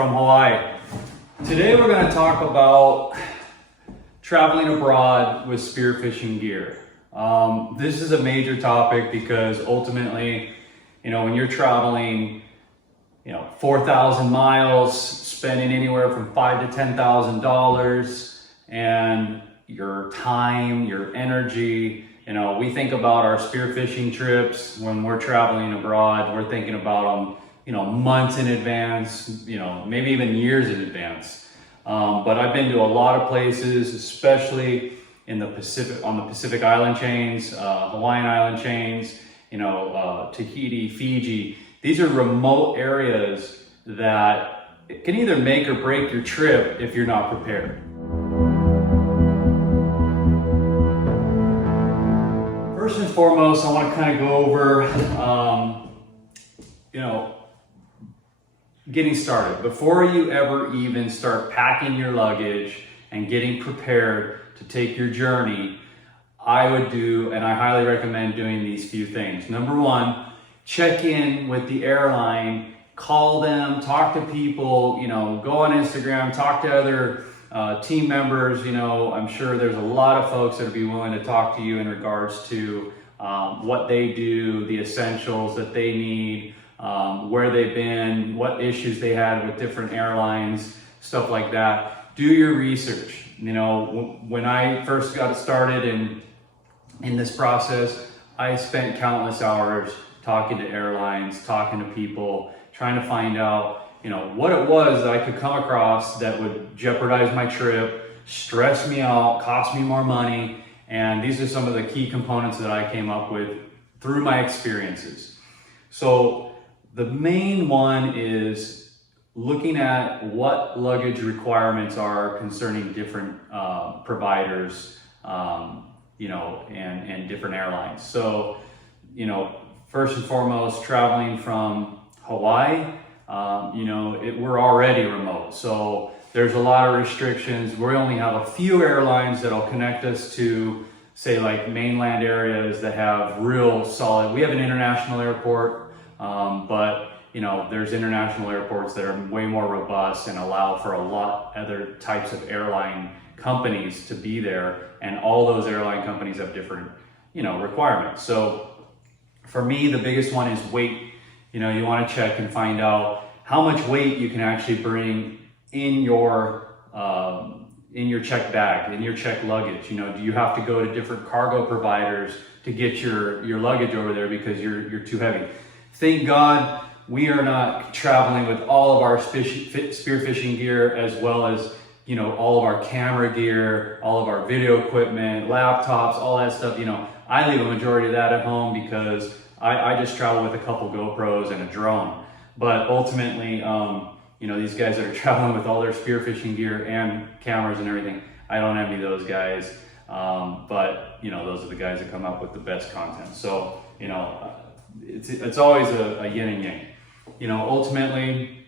from Hawaii. Today we're going to talk about traveling abroad with spearfishing gear. This is a major topic because ultimately, when you're traveling, 4,000 miles, spending anywhere from $5,000 to $10,000, and your time, your energy. We think about our spearfishing trips when we're traveling abroad. We're thinking about them, months in advance, maybe even years in advance. But I've been to a lot of places, especially in the Pacific, on the Pacific Island chains, Hawaiian Island chains, Tahiti, Fiji. These are remote areas that can either make or break your trip if you're not prepared. First and foremost, I want to kind of go over, getting started. Before you ever even start packing your luggage and getting prepared to take your journey, I would do, and I highly recommend doing these few things. Number one, check in with the airline, call them, talk to people, go on Instagram, talk to other team members. I'm sure there's a lot of folks that would be willing to talk to you in regards to what they do, the essentials that they need, where they've been, what issues they had with different airlines, stuff like that. Do your research. When I first got started in this process, I spent countless hours talking to airlines, talking to people, trying to find out, what it was that I could come across that would jeopardize my trip, stress me out, cost me more money. And these are some of the key components that I came up with through my experiences. So the main one is looking at what luggage requirements are concerning different providers, and different airlines. So, first and foremost, traveling from Hawaii, we're already remote. So there's a lot of restrictions. We only have a few airlines that'll connect us to, say, like mainland areas that have real solid. We have an international airport, but there's international airports that are way more robust and allow for a lot other types of airline companies to be there, and all those airline companies have different, requirements. So for me, the biggest one is weight. You want to check and find out how much weight you can actually bring in your check bag, in your check luggage. Do you have to go to different cargo providers to get your luggage over there because you're too heavy? Thank God we are not traveling with all of our spearfishing gear, as well as all of our camera gear, all of our video equipment, laptops, all that stuff. I leave a majority of that at home because I just travel with a couple GoPros and a drone. But ultimately, these guys that are traveling with all their spearfishing gear and cameras and everything, I don't envy those guys. But those are the guys that come up with the best content. So, it's always a yin and yang. Ultimately,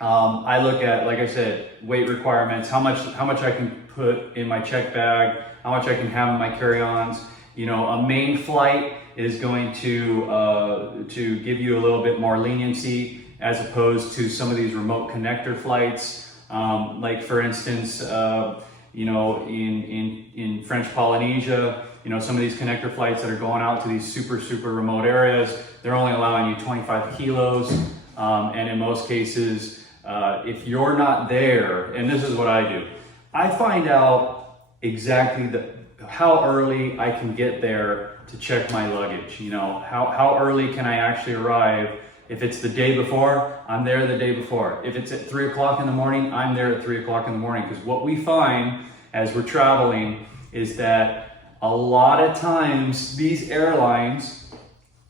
I look at, like I said, weight requirements, how much I can put in my check bag, how much I can have in my carry-ons. A main flight is going to give you a little bit more leniency as opposed to some of these remote connector flights. Like for instance, in French Polynesia, some of these connector flights that are going out to these super remote areas, they're only allowing you 25 kilos. And in most cases, if you're not there, and this is what I do, I find out exactly how early I can get there to check my luggage. How early can I actually arrive? If it's the day before, I'm there the day before. If it's at 3 o'clock in the morning, I'm there at 3 o'clock in the morning. Because what we find as we're traveling is that a lot of times these airlines,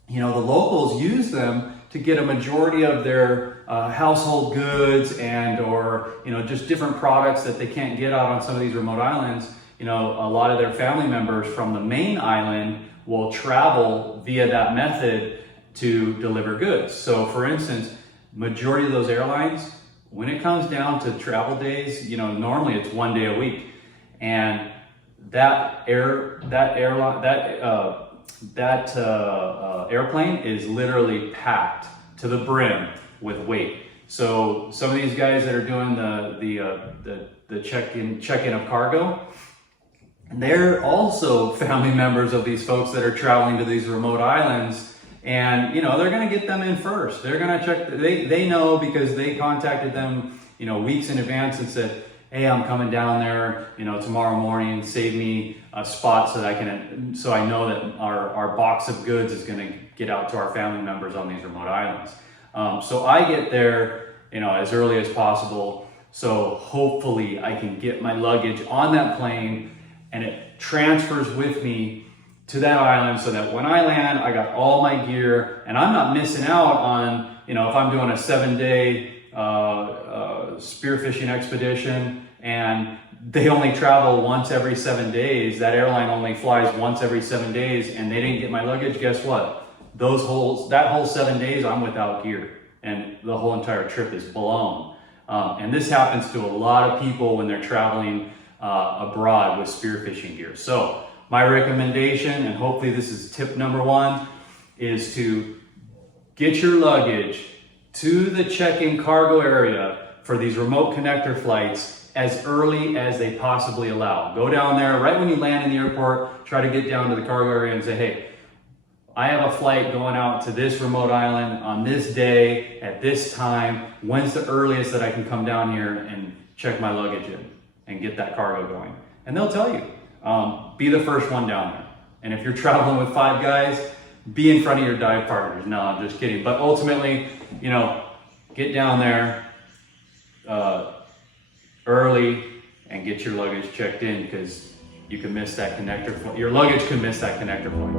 the locals use them to get a majority of their household goods or just different products that they can't get out on some of these remote islands. A lot of their family members from the main island will travel via that method to deliver goods. So for instance, majority of those airlines, when it comes down to travel days, normally it's 1 day a week, and that airplane is literally packed to the brim with weight. So some of these guys that are doing the check-in of cargo, they're also family members of these folks that are traveling to these remote islands, and they're going to get them in first. They're going to check. They know because they contacted them weeks in advance and said, hey, I'm coming down there tomorrow morning, save me a spot so that I know that our box of goods is going to get out to our family members on these remote islands. So I get there as early as possible, so hopefully I can get my luggage on that plane and it transfers with me to that island, so that when I land, I got all my gear and I'm not missing out on, if I'm doing a 7-day spearfishing expedition and they only travel once every 7 days, that airline only flies once every 7 days, and they didn't get my luggage, guess what? That whole 7 days I'm without gear, and the whole entire trip is blown. And this happens to a lot of people when they're traveling abroad with spearfishing gear. So my recommendation, and hopefully this is tip number 1, is to get your luggage to the check-in cargo area for these remote connector flights as early as they possibly allow. Go down there right when you land in the airport, try to get down to the cargo area and say, hey, I have a flight going out to this remote island on this day at this time. When's the earliest that I can come down here and check my luggage in and get that cargo going? And they'll tell you, be the first one down there. And if you're traveling with 5 guys, be in front of your dive partners. No, I'm just kidding. But ultimately, get down there early and get your luggage checked in, because you can miss that connector point. Your luggage can miss that connector point.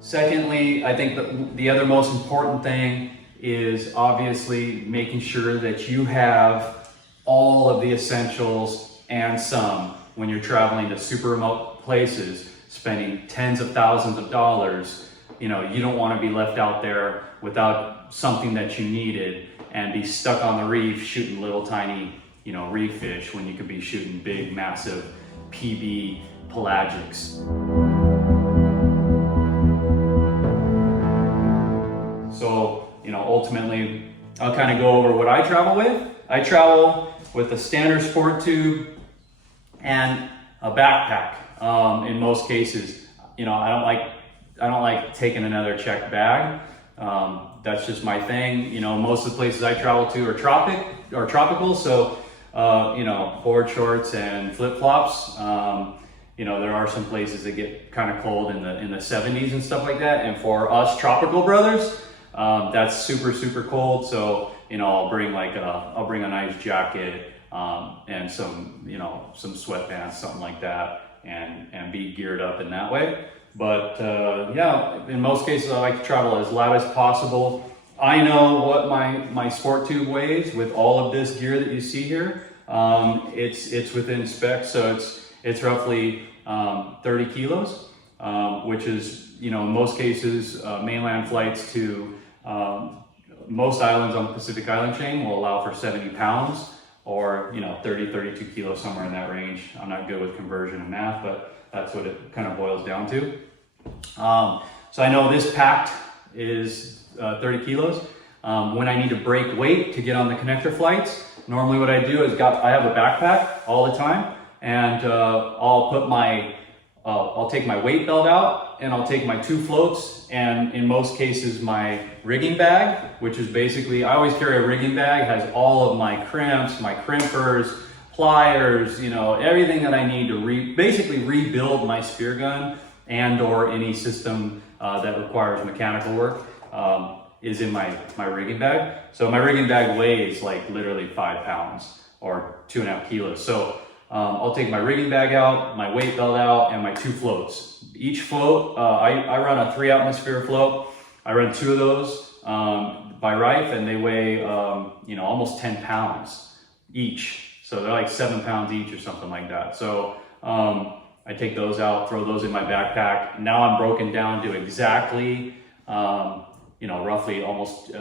Secondly, I think the other most important thing is obviously making sure that you have all of the essentials and some when you're traveling to super remote places, spending tens of thousands of dollars. You don't want to be left out there without something that you needed and be stuck on the reef shooting little tiny, reef fish when you could be shooting big, massive PB pelagics. So, ultimately, I'll kind of go over what I travel with. I travel with a standard sport tube and a backpack. In most cases, I don't like taking another checked bag. That's just my thing. Most of the places I travel to are tropical, so board shorts and flip flops. There are some places that get kind of cold in the 70s and stuff like that. And for us tropical brothers, that's super, super cold. So, I'll bring a nice jacket, and some sweatpants, something like that, and be geared up in that way. But in most cases, I like to travel as light as possible. I know what my sport tube weighs with all of this gear that you see here. It's within spec, so it's roughly 30 kilos, which is, in most cases, mainland flights to most islands on the Pacific Island chain will allow for 70 pounds or 30, 32 kilos, somewhere in that range. I'm not good with conversion and math, but that's what it kind of boils down to. So I know this packed is 30 kilos. When I need to break weight to get on the connector flights, normally what I do is I have a backpack all the time, and I'll take my weight belt out, and I'll take my 2 floats, and in most cases my rigging bag, which is basically, I always carry a rigging bag, has all of my crimps, my crimpers, pliers, everything that I need to basically rebuild my spear gun and or any system that requires mechanical work is in my rigging bag. So my rigging bag weighs like literally 5 pounds or 2.5 kilos. So I'll take my rigging bag out, my weight belt out, and my 2 floats. Each float, I run a 3 atmosphere float. I run 2 of those by Rife, and they weigh almost 10 pounds each. So they're like 7 pounds each or something like that. So I take those out, throw those in my backpack. Now I'm broken down to exactly, roughly almost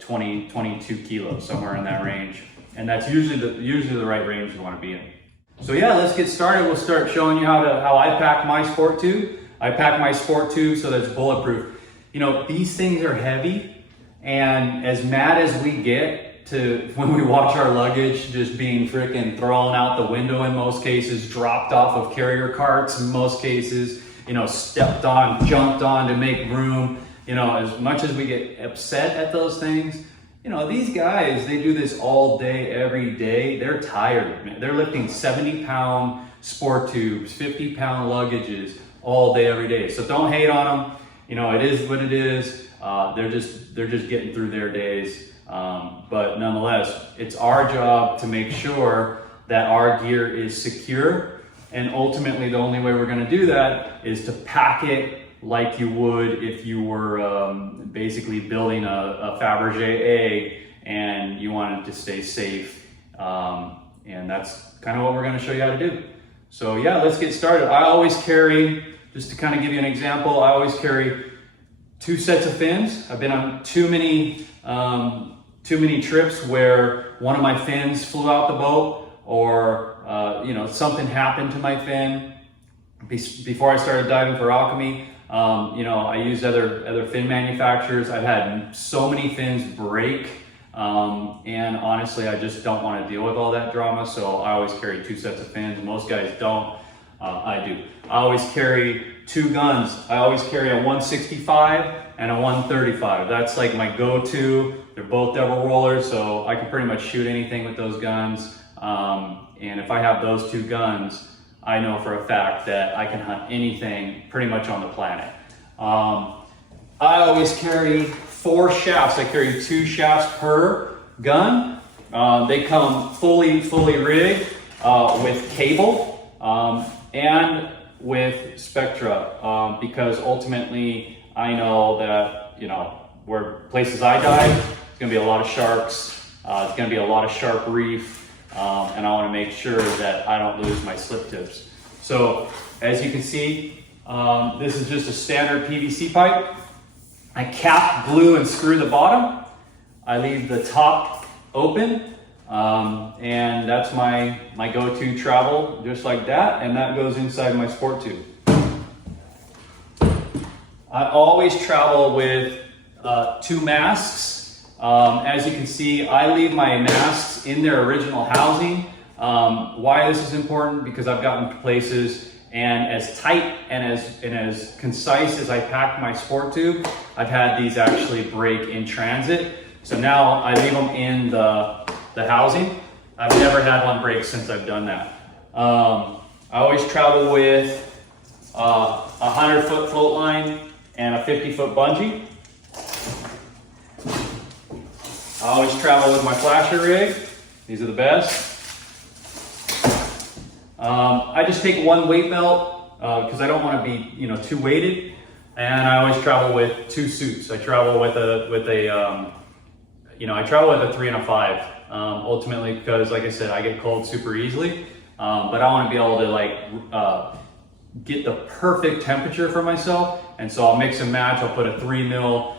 22 kilos, somewhere in that range. And that's usually the right range you want to be in. So yeah, let's get started. We'll start showing you how I pack my sport tube. I pack my sport tube so that it's bulletproof. You know, these things are heavy, and as mad as we get to when we watch our luggage just being freaking thrown out the window in most cases, dropped off of carrier carts in most cases, you know, stepped on, jumped on to make room, you know, as much as we get upset at those things, you know, these guys, they do this all day, every day. They're tired, man. They're lifting 70-pound sport tubes, 50-pound luggages all day, every day. So don't hate on them. You know, it is what it is. They're just getting through their days. But nonetheless, it's our job to make sure that our gear is secure. And ultimately, the only way we're going to do that is to pack it like you would if you were basically building a Fabergé egg and you wanted to stay safe. And that's kind of what we're going to show you how to do. So yeah, let's get started. I always carry, just to kind of give you an example, I always carry 2 sets of fins. I've been on too many trips where one of my fins flew out the boat, or you know, something happened to my fin before I started diving for Alchemy. You know, I used other fin manufacturers. I've had so many fins break, and honestly, I just don't want to deal with all that drama. So I always carry 2 sets of fins. Most guys don't. I do. I always carry 2 guns. I always carry a 165 and a 135. That's like my go-to. They're both double rollers, so I can pretty much shoot anything with those guns. And if I have those 2 guns, I know for a fact that I can hunt anything pretty much on the planet. I always carry 4 shafts. I carry 2 shafts per gun. They come fully rigged with cable and with Spectra, because ultimately I know that, you know, where places I dive, it's gonna be a lot of sharks, it's gonna be a lot of sharp reef, and I wanna make sure that I don't lose my slip tips. So as you can see, this is just a standard PVC pipe. I cap, glue, and screw the bottom. I leave the top open, and that's my go-to travel, just like that, and that goes inside my sport tube. I always travel with 2 masks. As you can see, I leave my masks in their original housing. Why this is important? Because I've gotten to places, and as tight and as concise as I pack my sport tube, I've had these actually break in transit. So now I leave them in the housing. I've never had one break since I've done that. I always travel with a 100-foot float line and a 50-foot bungee. I always travel with my flasher rig. These are the best. I just take 1 weight belt because I don't want to be, you know, too weighted. And I always travel with 2 suits. I travel with you know, I travel with a 3 and a 5. Ultimately, because like I said, I get cold super easily. But I want to be able to like get the perfect temperature for myself. And so I'll mix and match. I'll put a 3 mil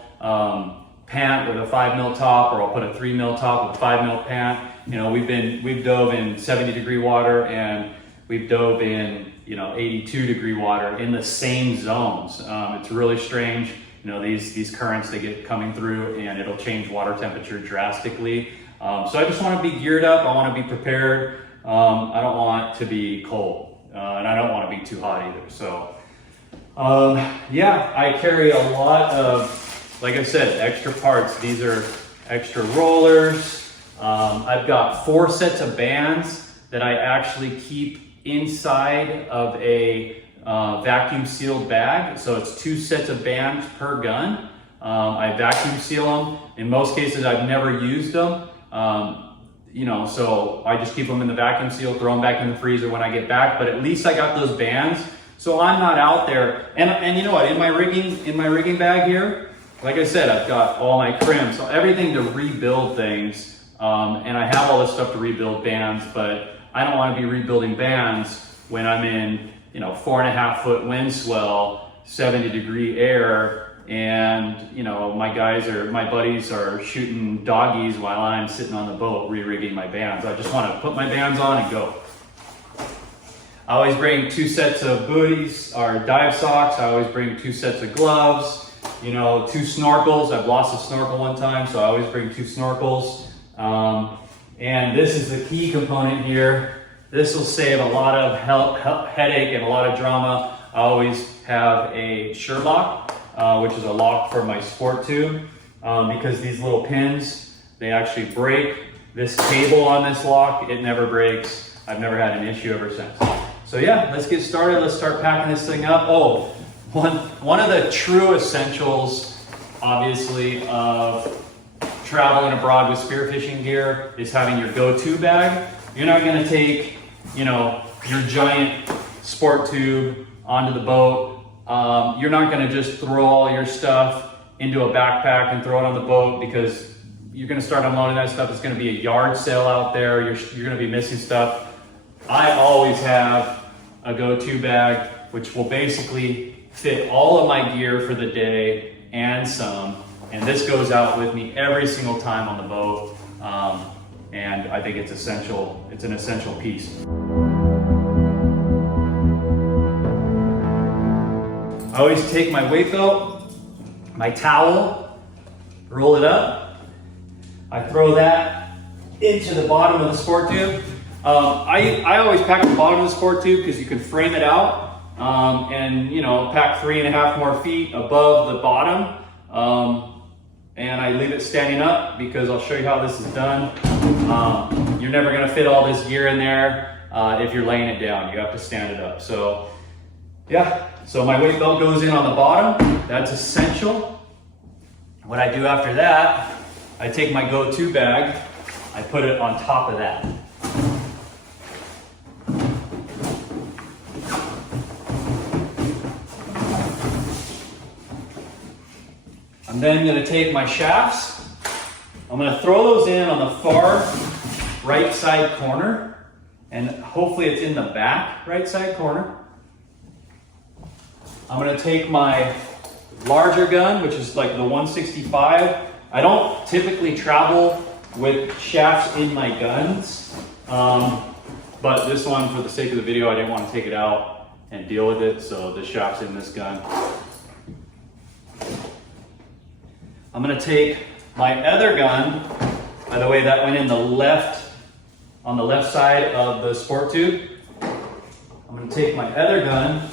pant with a 5 mil top, or I'll put a 3 mil top with a 5 mil pant. You know, we've dove in 70-degree water, and we've dove in, you know, 82-degree water in the same zones. It's really strange. You know, these currents, they get coming through, and it'll change water temperature drastically. So I just want to be geared up. I want to be prepared. I don't want to be cold, and I don't want to be too hot either. So yeah, I carry a lot of, like I said, extra parts. These are extra rollers. I've got 4 sets of bands that I actually keep inside of a vacuum sealed bag. So it's 2 sets of bands per gun. I vacuum seal them. In most cases, I've never used them. You know, so I just keep them in the vacuum seal, throw them back in the freezer when I get back, but at least I got those bands. So I'm not out there. And you know what, in my rigging bag here, like I said, I've got all my crims, so everything to rebuild things. And I have all this stuff to rebuild bands, but I don't want to be rebuilding bands when I'm in, you know, 4.5 foot wind swell, 70-degree air, and you know, my buddies are shooting doggies while I'm sitting on the boat re-rigging my bands. I just want to put my bands on and go. I always bring 2 sets of booties or dive socks. I always bring 2 sets of gloves. you know, 2 snorkels. I've lost a snorkel one time, so I always bring 2 snorkels. And this is the key component here. This will save a lot of headache and a lot of drama. I always have a Sherlock, which is a lock for my sport tube, because these little pins, they actually break. This cable on this lock, it never breaks. I've never had an issue ever since. So yeah, let's get started. Let's start packing this thing up. Oh, one of the true essentials, obviously, of traveling abroad with spearfishing gear is having your go-to bag. You're not gonna take, you know, your giant sport tube onto the boat. You're not gonna just throw all your stuff into a backpack and throw it on the boat, because you're gonna start unloading that stuff. It's gonna be a yard sale out there. You're gonna be missing stuff. I always have a go-to bag, which will basically fit all of my gear for the day and some. And this goes out with me every single time on the boat. And I think it's essential. It's an essential piece. I always take my weight belt, my towel, roll it up. I throw that into the bottom of the sport tube. I always pack the bottom of the sport tube because you can frame it out, and you know, pack 3.5 more feet above the bottom. And I leave it standing up because I'll show you how this is done. You're never gonna fit all this gear in there if you're laying it down. You have to stand it up. So yeah, so my weight belt goes in on the bottom. That's essential. What I do after that, I take my go-to bag, I put it on top of that. I'm then going to take my shafts. I'm going to throw those in on the far right side corner, and hopefully it's in the back right side corner. I'm going to take my larger gun, which is like the 165. I don't typically travel with shafts in my guns, but this one, for the sake of the video, I didn't want to take it out and deal with it, so the shaft's in this gun. I'm gonna take my other gun. By the way, that went in the left, on the left side of the sport tube. I'm gonna take my other gun.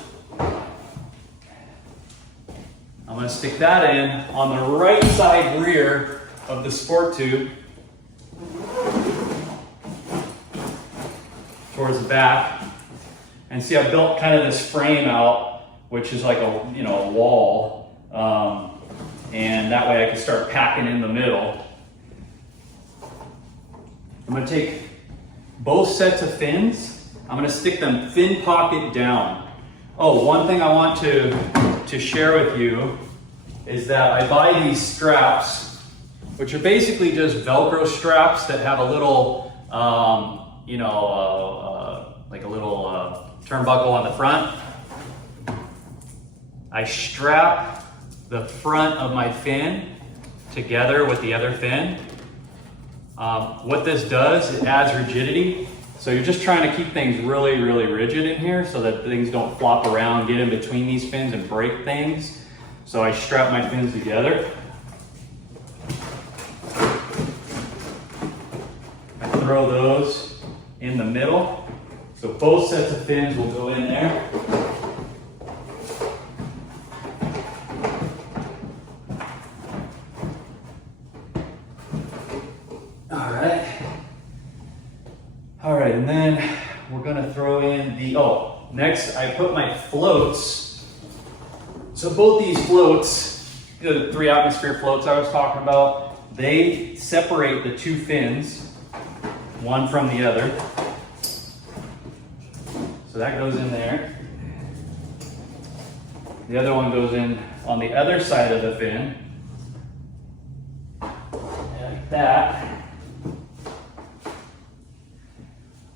I'm gonna stick that in on the right side rear of the sport tube towards the back. And see, I built kind of this frame out, which is like a, you know, a wall. And that way I can start packing in the middle. I'm gonna take both sets of fins. I'm gonna stick them fin pocket down. Oh, one thing I want to share with you is that I buy these straps, which are basically just Velcro straps that have a little, like a little turnbuckle on the front. I strap the front of my fin together with the other fin. What this does, it adds rigidity. So you're just trying to keep things really, really rigid in here so that things don't flop around, get in between these fins and break things. So I strap my fins together. I throw those in the middle. So both sets of fins will go in there. All right, and then we're gonna throw in the, next I put my floats. So both these floats, the 3 atmosphere floats I was talking about, they separate the 2 fins, one from the other. So that goes in there. The other one goes in on the other side of the fin. Like that.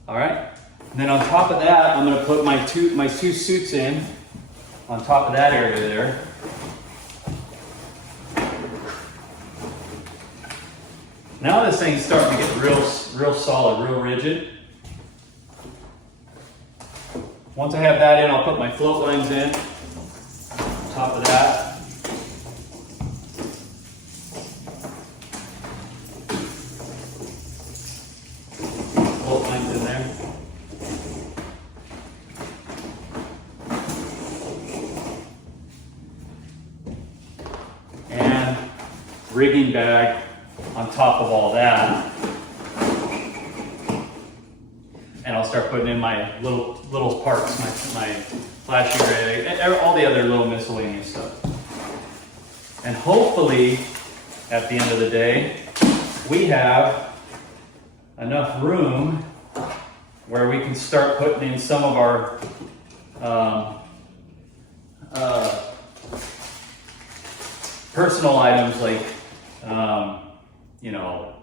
All right, and then on top of that, I'm gonna put my two suits in on top of that area there. Now this thing's starting to get real solid, real rigid. Once I have that in, I'll put my float lines in on top of that. rigging bag on top of all that. And I'll start putting in my little parts, my flashing rig, and all the other little miscellaneous stuff. And hopefully, at the end of the day, we have enough room where we can start putting in some of our personal items like, you know,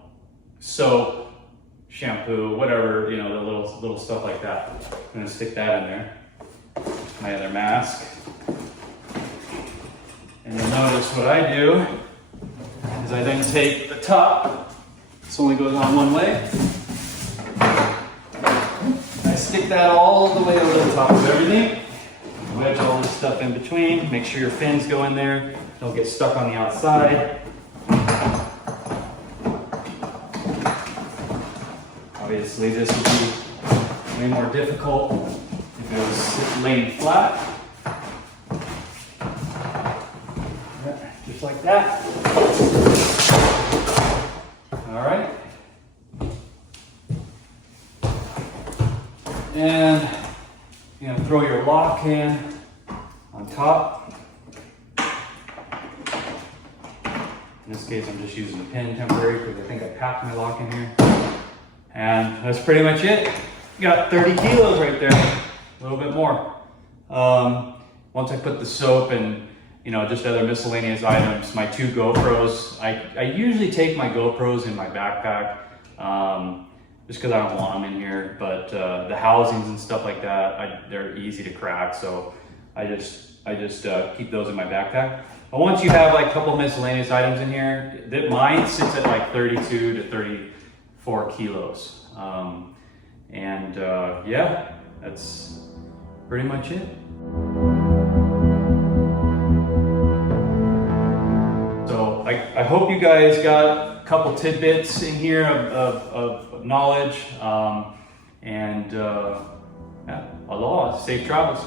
soap, shampoo, whatever, you know, the little stuff like that. I'm gonna stick that in there. My other mask. And you'll notice what I do is I then take the top. This only goes on one way. I stick that all the way over the top of everything. Wedge all this stuff in between. Make sure your fins go in there. Don't get stuck on the outside. Obviously, this would be way more difficult if it was laying flat. Just like that. All right. And you know, throw your lock in on top. In this case, I'm just using the pin temporary because I think I packed my lock in here. And that's pretty much it. You got 30 kilos right there, a little bit more. Once I put the soap and, you know, just other miscellaneous items, my 2 GoPros, I usually take my GoPros in my backpack, just because I don't want them in here, but the housings and stuff like that, they're easy to crack, so I just keep those in my backpack. But once you have like a couple miscellaneous items in here, mine sits at like 32 to 34 kilos. Yeah, that's pretty much it. So I hope you guys got a couple tidbits in here of knowledge. Yeah, aloha, safe travels.